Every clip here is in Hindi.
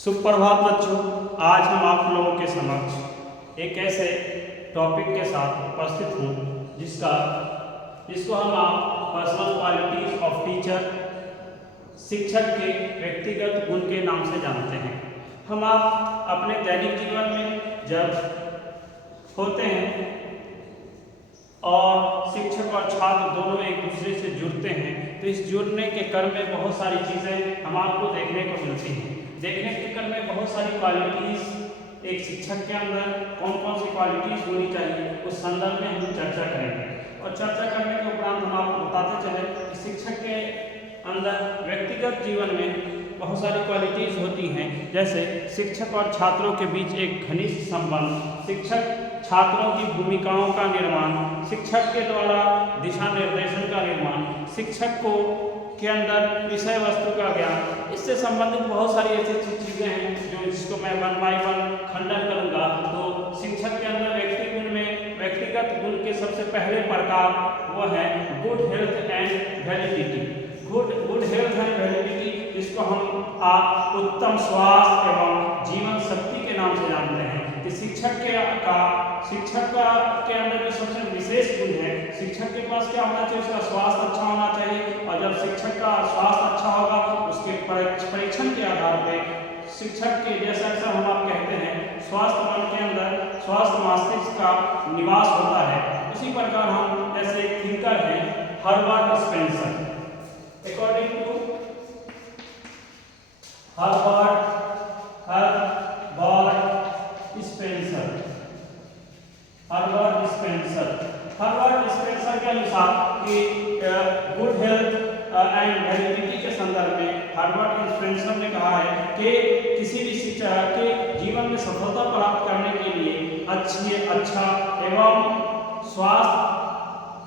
सुप्रभात बच्चों, आज हम आप लोगों के समक्ष एक ऐसे टॉपिक के साथ उपस्थित हूँ जिसको हम आप पर्सनल क्वालिटीज ऑफ टीचर, शिक्षक के व्यक्तिगत गुण के नाम से जानते हैं। हम आप अपने दैनिक जीवन में जब होते हैं और शिक्षक और छात्र दोनों एक दूसरे से जुड़ते हैं तो इस जुड़ने के क्रम में बहुत सारी चीज़ें हम आपको देखने को मिलती हैं। देखने के क्रम में बहुत सारी क्वालिटीज़ एक शिक्षक के अंदर कौन कौन सी क्वालिटीज़ होनी चाहिए उस संदर्भ में हम चर्चा करेंगे। और चर्चा करने के उपरांत हम आपको बताते चले कि शिक्षक के अंदर व्यक्तिगत जीवन में बहुत सारी क्वालिटीज़ होती हैं। जैसे शिक्षक और छात्रों के बीच एक घनिष्ठ संबंध, शिक्षक छात्रों की भूमिकाओं का निर्माण, शिक्षक के द्वारा दिशा निर्देशन का निर्माण, शिक्षक को के अंदर विषय वस्तु का ज्ञान, इससे संबंधित बहुत सारी ऐसी चीज़ें हैं जिसको मैं वन बाय वन खंडन करूंगा। तो शिक्षक के अंदर व्यक्तिगत गुण के सबसे पहले प्रकार वो है good health and validity. Good health and validity, जिसको हम आप उत्तम स्वास्थ्य एवं जीवन शक्ति के नाम से जानते हैं। कि शिक्षक के अंदर जो सबसे विशेष गुण है, शिक्षक के पास क्या होना चाहिए, उसका स्वास्थ्य अच्छा होना चाहिए। और जब शिक्षक का स्वास्थ्य अच्छा होगा उसके परीक्षण के आधार पर शिक्षक के जैसा अक्सर हम आप कहते हैं स्वास्थ्य मन के अंदर स्वास्थ्य मस्तिष्क का निवास होता है। उसी प्रकार हम जैसे एक थिंकर हैं Herbert Spencer, according to Herbert Spencer के अनुसार कि गुड हेल्थ एंड वैलिडिटी के संदर्भ में हर्बर्ट स्पेंसर ने कहा है कि किसी भी शिक्षक के जीवन में सफलता प्राप्त करने के लिए अच्छा एवं स्वास्थ्य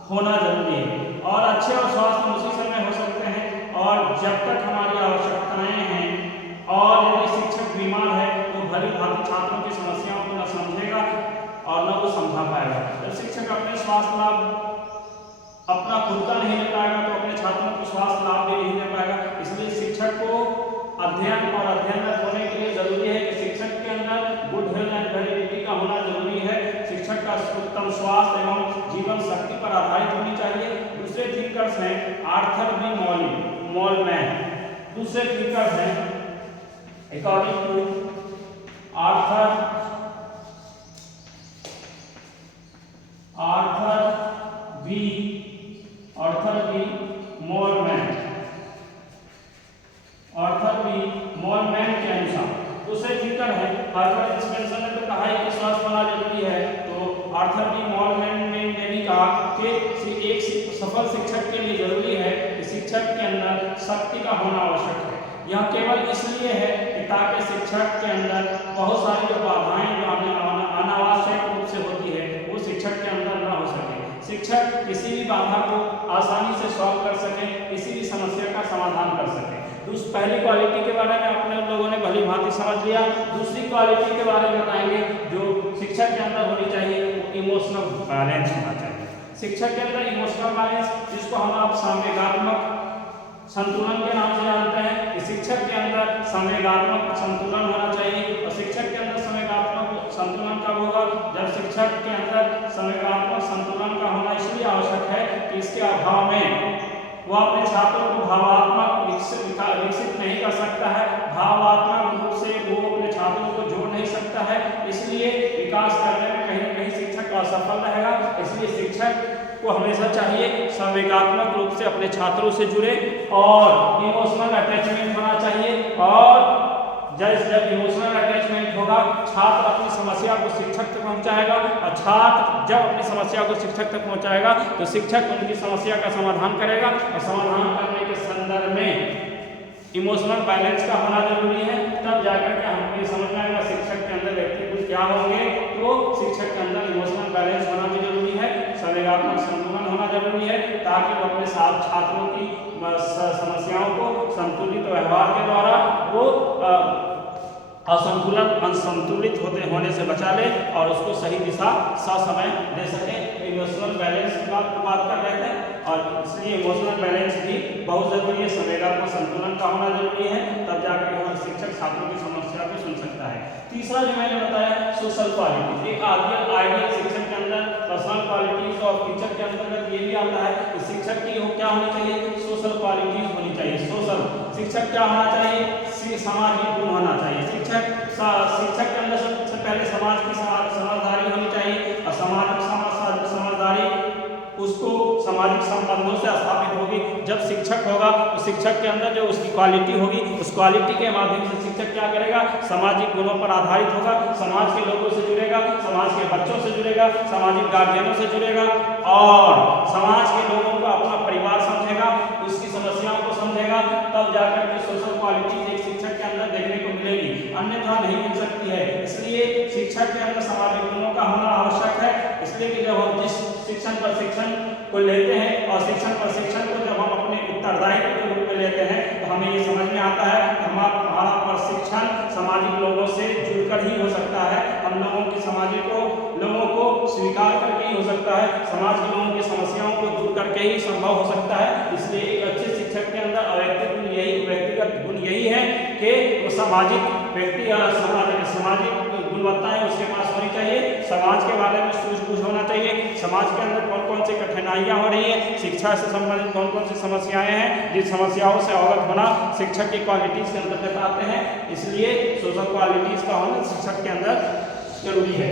होना जरूरी है। और अच्छे और स्वास्थ्य उसी समय हो सकते हैं और जब तक हमारी आवश्यकताएं हैं। और यदि शिक्षक बीमार है तो भली भांति छात्रों की समस्याओं को न समझेगा और न वो समझा पाएगा। जब शिक्षक अपने स्वास्थ्य लाभ अपना खुद का नहीं ले पाएगा तो अपने छात्रों को स्वास्थ्य लाभ भी नहीं दे पाएगा। इसलिए शिक्षक को अध्ययनरत होने के लिए जरूरी है कि शिक्षक के अंदर गुड हेल्थ एंड वैलिडिटी का होना जरूरी है। शिक्षक का उत्तम स्वास्थ्य एवं जीवन शक्ति पर आधारित होनी चाहिए। दूसरे थिंकर्स हैं आर्थर बी मॉलमैन। दूसरे थिंकर्स हैं अकॉर्डिंग टू आर्थर मॉलमैन के अनुसार दूसरे थिंकर है हर्बर्ट स्पेंसर ने तो कहा है कि स्वास्थ्य होना जरूरी है। तो आर्थर बी मॉलमैन ने भी कहा कि एक सफल शिक्षक के लिए जरूरी है कि शिक्षक के अंदर शक्ति का होना आवश्यक है। यह केवल इसलिए है कि ताकि शिक्षक के अंदर बहुत सारी जो बाधाएं जो अनावश्यक रूप से होती है वो शिक्षक के अंदर न हो सके। शिक्षक किसी भी बाधा को आसानी से सॉल्व कर सके, किसी भी समस्या का समाधान कर सके। पहली क्वालिटी के बारे में अपने लोगों ने भली भांति समझ लिया। दूसरी क्वालिटी के बारे में बताएंगे जो शिक्षक के अंदर होनी चाहिए, इमोशनल बैलेंस होना चाहिए। शिक्षक के अंदर इमोशनल बैलेंस, जिसको हम आप संवेगात्मक संतुलन के नाम से जानते हैं, कि शिक्षक के अंदर संवेगात्मक संतुलन होना चाहिए। और शिक्षक के अंदर संवेगात्मक संतुलन कब होगा, जब शिक्षक के अंदर संवेगात्मक संतुलन का होना इसलिए आवश्यक है कि इसके अभाव में वो अपने छात्रों को भावात्मक विकसित नहीं कर सकता है, भावात्मक रूप से वो अपने छात्रों को जोड़ नहीं सकता है। इसलिए विकास करने में कहीं न कहीं शिक्षक असफल रहेगा। इसलिए शिक्षक को हमेशा चाहिए संवेगात्मक रूप से अपने छात्रों से जुड़े और इमोशनल अटैचमेंट होना चाहिए। और जब इमोशनल अटैचमेंट होगा छात्र अपनी समस्या को शिक्षक तक पहुंचाएगा और छात्र जब अपनी समस्या को शिक्षक तक पहुंचाएगा तो शिक्षक उनकी समस्या का समाधान करेगा। और समाधान करने के संदर्भ में इमोशनल बैलेंस का होना जरूरी है। तब जाकर के हमको ये समझ में आएगा शिक्षक के अंदर व्यक्तिगुण क्या होंगे। तो शिक्षक के अंदर इमोशनल बैलेंस होना भी जरूरी है, संवेगात्मक संतुलन होना जरूरी है, ताकि वो अपने साथ छात्रों की समस्याओं को संतुलित व्यवहार के द्वारा वो असंतुलित होने से बचा ले और उसको सही दिशा ससमय दे सके। इमोशनल बैलेंस की बात कर रहे थे और इसलिए इमोशनल बैलेंस भी बहुत जरूरी है। संवेगात्मक संतुलन का होना जरूरी है, तब जाकर शिक्षक छात्रों की समस्या को सुन सकता है। तीसरा जो मैंने बताया सोशल क्वालिटीज, एक आइडियल शिक्षक के अंदर पर्सनल क्वालिटीज और टीचर के अंतर्गत ये भी आता है कि शिक्षक की क्या होनी चाहिए, सोशल क्वालिटीज होनी चाहिए। सोशल शिक्षक क्या होना चाहिए, सामाजिक गुण होना चाहिए। शिक्षक के अंदर सबसे पहले समाज की समझदारी होनी चाहिए और समझदारी उसको सामाजिक संबंधों से स्थापित होगी। जब शिक्षक होगा तो शिक्षक के अंदर जो उसकी क्वालिटी होगी, उस क्वालिटी के माध्यम से शिक्षक क्या करेगा, सामाजिक गुणों पर आधारित होगा, समाज के लोगों से जुड़ेगा, समाज के बच्चों से जुड़ेगा, सामाजिक गार्जियनों से जुड़ेगा और समाज के लोगों को अपना परिवार समझेगा, उसकी समस्याओं को समझेगा, तब जाकर के सोशल क्वालिटीज एक शिक्षक के अंदर देखने को मिलेगी, अन्यथा नहीं मिल सकती है। इसलिए शिक्षक के अंदर सामाजिक गुणों का होना आवश्यक है। इसलिए कि जब हम जिस शिक्षण प्रशिक्षण को लेते हैं और शिक्षण प्रशिक्षण को जब हम अपने उत्तरदायित्व के रूप में लेते हैं तो हमें ये समझ में आता है कि हमारा प्रशिक्षण सामाजिक लोगों से जुड़कर ही हो सकता है। हम लोगों की लोगों को स्वीकार करके ही हो सकता है, समाज के लोगों की समस्याओं को दूर करके ही संभव हो सकता है। इसलिए एक अच्छे शिक्षक के अंदर व्यक्तिगत गुण यही है कि वो सामाजिक व्यक्ति या सामाजिक गुणवत्ताएं उसके पास होनी चाहिए, समाज के बारे में सूझबूझ होना चाहिए, समाज के अंदर कौन कौन सी कठिनाइयां हो रही है, शिक्षा से संबंधित कौन कौन सी समस्याएं हैं, जिन समस्याओं से अवगत होना शिक्षक की क्वालिटीज के अंतर्गत आते हैं। इसलिए सोशल क्वालिटीज का होना शिक्षक के अंदर जरूरी है।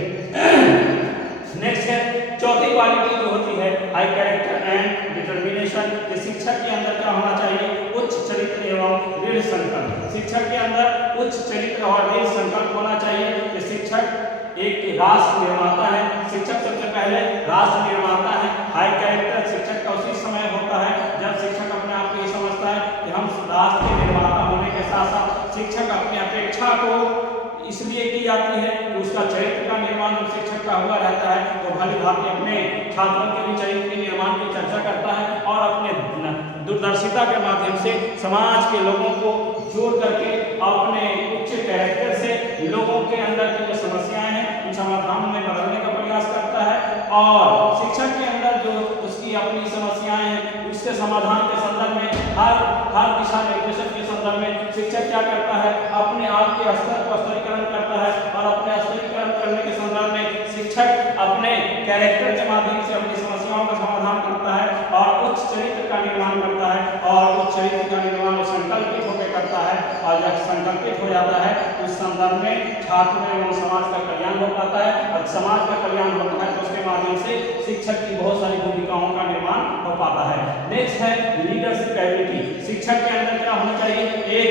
नेक्स्ट है चौथी क्वालिटी जो होती है हाई कैरेक्टर एंड डिटर्मिनेशन। शिक्षक के अंदर क्या होना चाहिए, उच्च चरित्र एवं दृढ़ संकल्प। शिक्षक के अंदर उच्च चरित्र और दृढ़ संकल्प होना चाहिए कि शिक्षक एक राष्ट्र निर्माता है। शिक्षक सबसे पहले राष्ट्र निर्माता है। हाई कैरेक्टर शिक्षक का उसी समय होता है जब शिक्षक अपने आप को ये समझता है कि हम राष्ट्र के निर्माता होने के साथ साथ शिक्षक अपनी अपेक्षा को इसलिए की जाती है कि उसका चरित्र का निर्माण जब शिक्षक का हुआ रहता है तो भली भांति अपने छात्रों के भी चरित्र के निर्माण की चर्चा करता है और अपने दूरदर्शिता के माध्यम से समाज के लोगों को जोड़ करके अपने उच्च कैरेक्टर से लोगों के अंदर की जो समस्याएं हैं उन समाधानों में बदलने का प्रयास करता है और शिक्षक के अंदर जो उसकी अपनी समस्याएं हैं उसके समाधान के संदर्भ में हर दिशा निर्देशन के संदर्भ में शिक्षक क्या करता है, अपने आप के स्तर को स्तरीकरण करता है और अपने स्तरीकरण करने के संदर्भ में शिक्षक अपने कैरेक्टर के माध्यम से अपनी समस्याओं का समाधान करता है और उच्च चरित्र का निर्माण करता है और उच्च चरित्र का निर्माण संकल्पित होकर करता है और जब संकल्पित हो जाता है तो उस संदर्भ में छात्र एवं समाज का कल्याण हो पाता है और समाज का कल्याण होता है तो उसके माध्यम से शिक्षक की बहुत सारी भूमिकाओं का निर्माण हो पाता है। नेक्स्ट है लीडरशिप एबिलिटी। शिक्षक के अंदर क्या होनी चाहिए, एक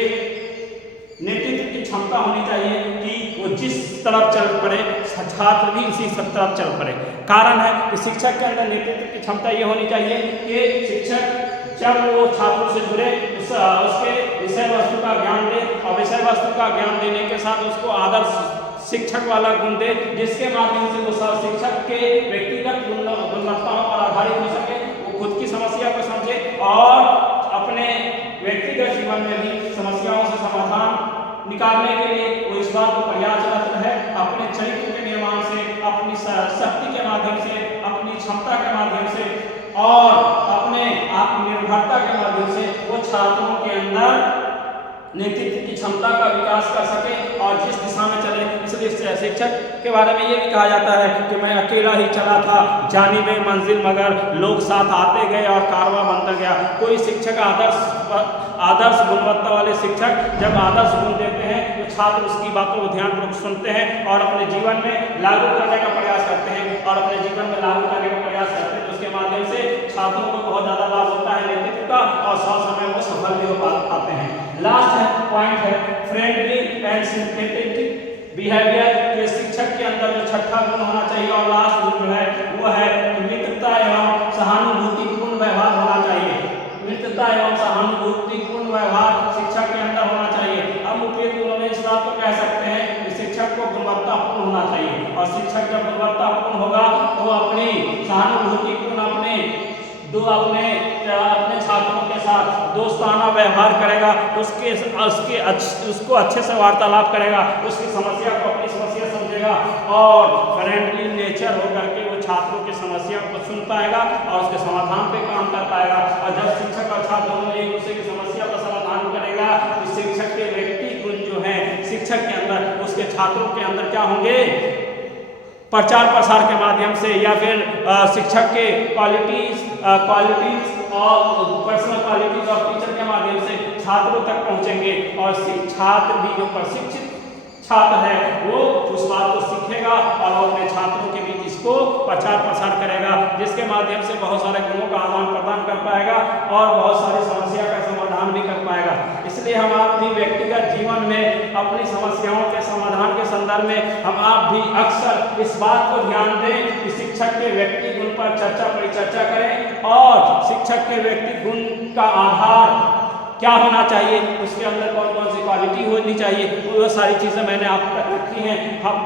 नेतृत्व की क्षमता होनी चाहिए कि वो जिस तरफ चल पड़े छात्र भी उसी सब तरफ चल पड़े। कारण है कि शिक्षक के अंदर नेतृत्व की क्षमता ये होनी चाहिए कि शिक्षक जब वो छात्रों से जुड़े उसके विषय वस्तु का ज्ञान दे और विषय वस्तु का ज्ञान देने के साथ उसको आदर्श शिक्षक वाला गुण दे जिसके माध्यम से वो शिक्षक के व्यक्तिगत गुणवत्ताओं पर आधारित हो सके, वो खुद की समस्या को समझे और अपने व्यक्तिगत जीवन में भी समस्याओं से समाधान निकालने के लिए वो इस बात को प्रयासरत है अपने चरित्र के निर्माण से, अपनी शक्ति के माध्यम से, अपनी क्षमता के माध्यम से और अपने आत्मनिर्भरता के माध्यम से वो छात्रों के अंदर नेतृत्व की क्षमता का विकास कर सके और जिस दिशा में चले। इसलिए शिक्षक के बारे में ये भी कहा जाता है कि मैं अकेला ही चला था जानिबे मंजिल मगर लोग साथ आते गए और कारवां बनता गया। कोई शिक्षक आदर्श गुणवत्ता वाले शिक्षक जब आदर्श गुण देते हैं तो छात्र उसकी बातों को ध्यानपूर्वक सुनते हैं और अपने जीवन में लागू करने का प्रयास करते हैं और अपने जीवन में लागू करने का प्रयास करते हैं तो उसके माध्यम से छात्रों को बहुत ज़्यादा लाभ होता है नेतृत्व का और समय वो सफल भी हो पाते हैं। लास्ट है पॉइंट है फ्रेंडली एंड सिंपैथेटिक बिहेवियर के शिक्षक के अंदर जो छठा गुण होना चाहिए और लास्ट गुण जो है वो है मित्रता एवं सहानुभूतिपूर्ण व्यवहार होना चाहिए। मित्रता एवं सहानुभूतिपूर्ण व्यवहार शिक्षक के अंदर होना चाहिए। हम उपयुक्त गुणों में इस बात को कह सकते हैं कि शिक्षक को गुणवत्तापूर्ण होना चाहिए और शिक्षक जब गुणवत्तापूर्ण होगा तो अपनी सहानुभूतिपूर्ण अपने छात्रों के साथ दोस्ताना व्यवहार करेगा, उसको अच्छे से वार्तालाप करेगा, उसकी समस्या को अपनी समस्या समझेगा और फ्रेंडली नेचर होकर के वो छात्रों की समस्या को सुन पाएगा और उसके समाधान पे काम कर पाएगा। और जब शिक्षक और छात्र दोनों एक दूसरे की समस्या का समाधान करेगा तो शिक्षक के व्यक्ति गुण जो है शिक्षक के अंदर, उसके छात्रों के अंदर क्या होंगे, प्रचार प्रसार के माध्यम से या फिर शिक्षक के क्वालिटीज और पर्सनल क्वालिटीज ऑफ टीचर के माध्यम से छात्रों तक पहुंचेंगे। और छात्र भी जो प्रशिक्षित छात्र है वो उस बात को सीखेगा और अपने छात्रों के बीच इसको प्रचार प्रसार करेगा, जिसके माध्यम से बहुत सारे गुणों का आदान प्रदान कर पाएगा और बहुत सारी समस्या का समाधान भी कर पाएगा। इसलिए हम आप भी व्यक्तिगत जीवन में अपनी समस्याओं के समाधान के संदर्भ में हम आप भी अक्सर इस बात को ध्यान दें कि शिक्षक के व्यक्ति गुण पर परिचर्चा करें और शिक्षक के व्यक्ति गुण का आधार क्या होना चाहिए, उसके अंदर कौन कौन सी क्वालिटी होनी चाहिए, वो सारी चीज़ें मैंने आप तक रखी हैं।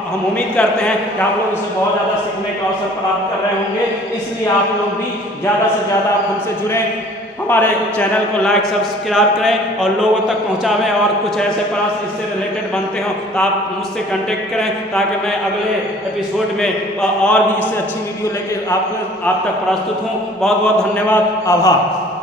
हम उम्मीद करते हैं कि आप लोग इससे बहुत ज़्यादा सीखने का अवसर प्राप्त कर रहे होंगे। इसलिए आप लोग भी ज़्यादा से ज़्यादा हमसे जुड़ें, हमारे चैनल को लाइक सब्सक्राइब करें और लोगों तक पहुंचावें। और कुछ ऐसे प्रश्न इससे रिलेटेड बनते हो तो आप मुझसे कांटेक्ट करें, ताकि मैं अगले एपिसोड में और भी इससे अच्छी वीडियो लेकर आप तक प्रस्तुत हूं। बहुत बहुत धन्यवाद, आभार।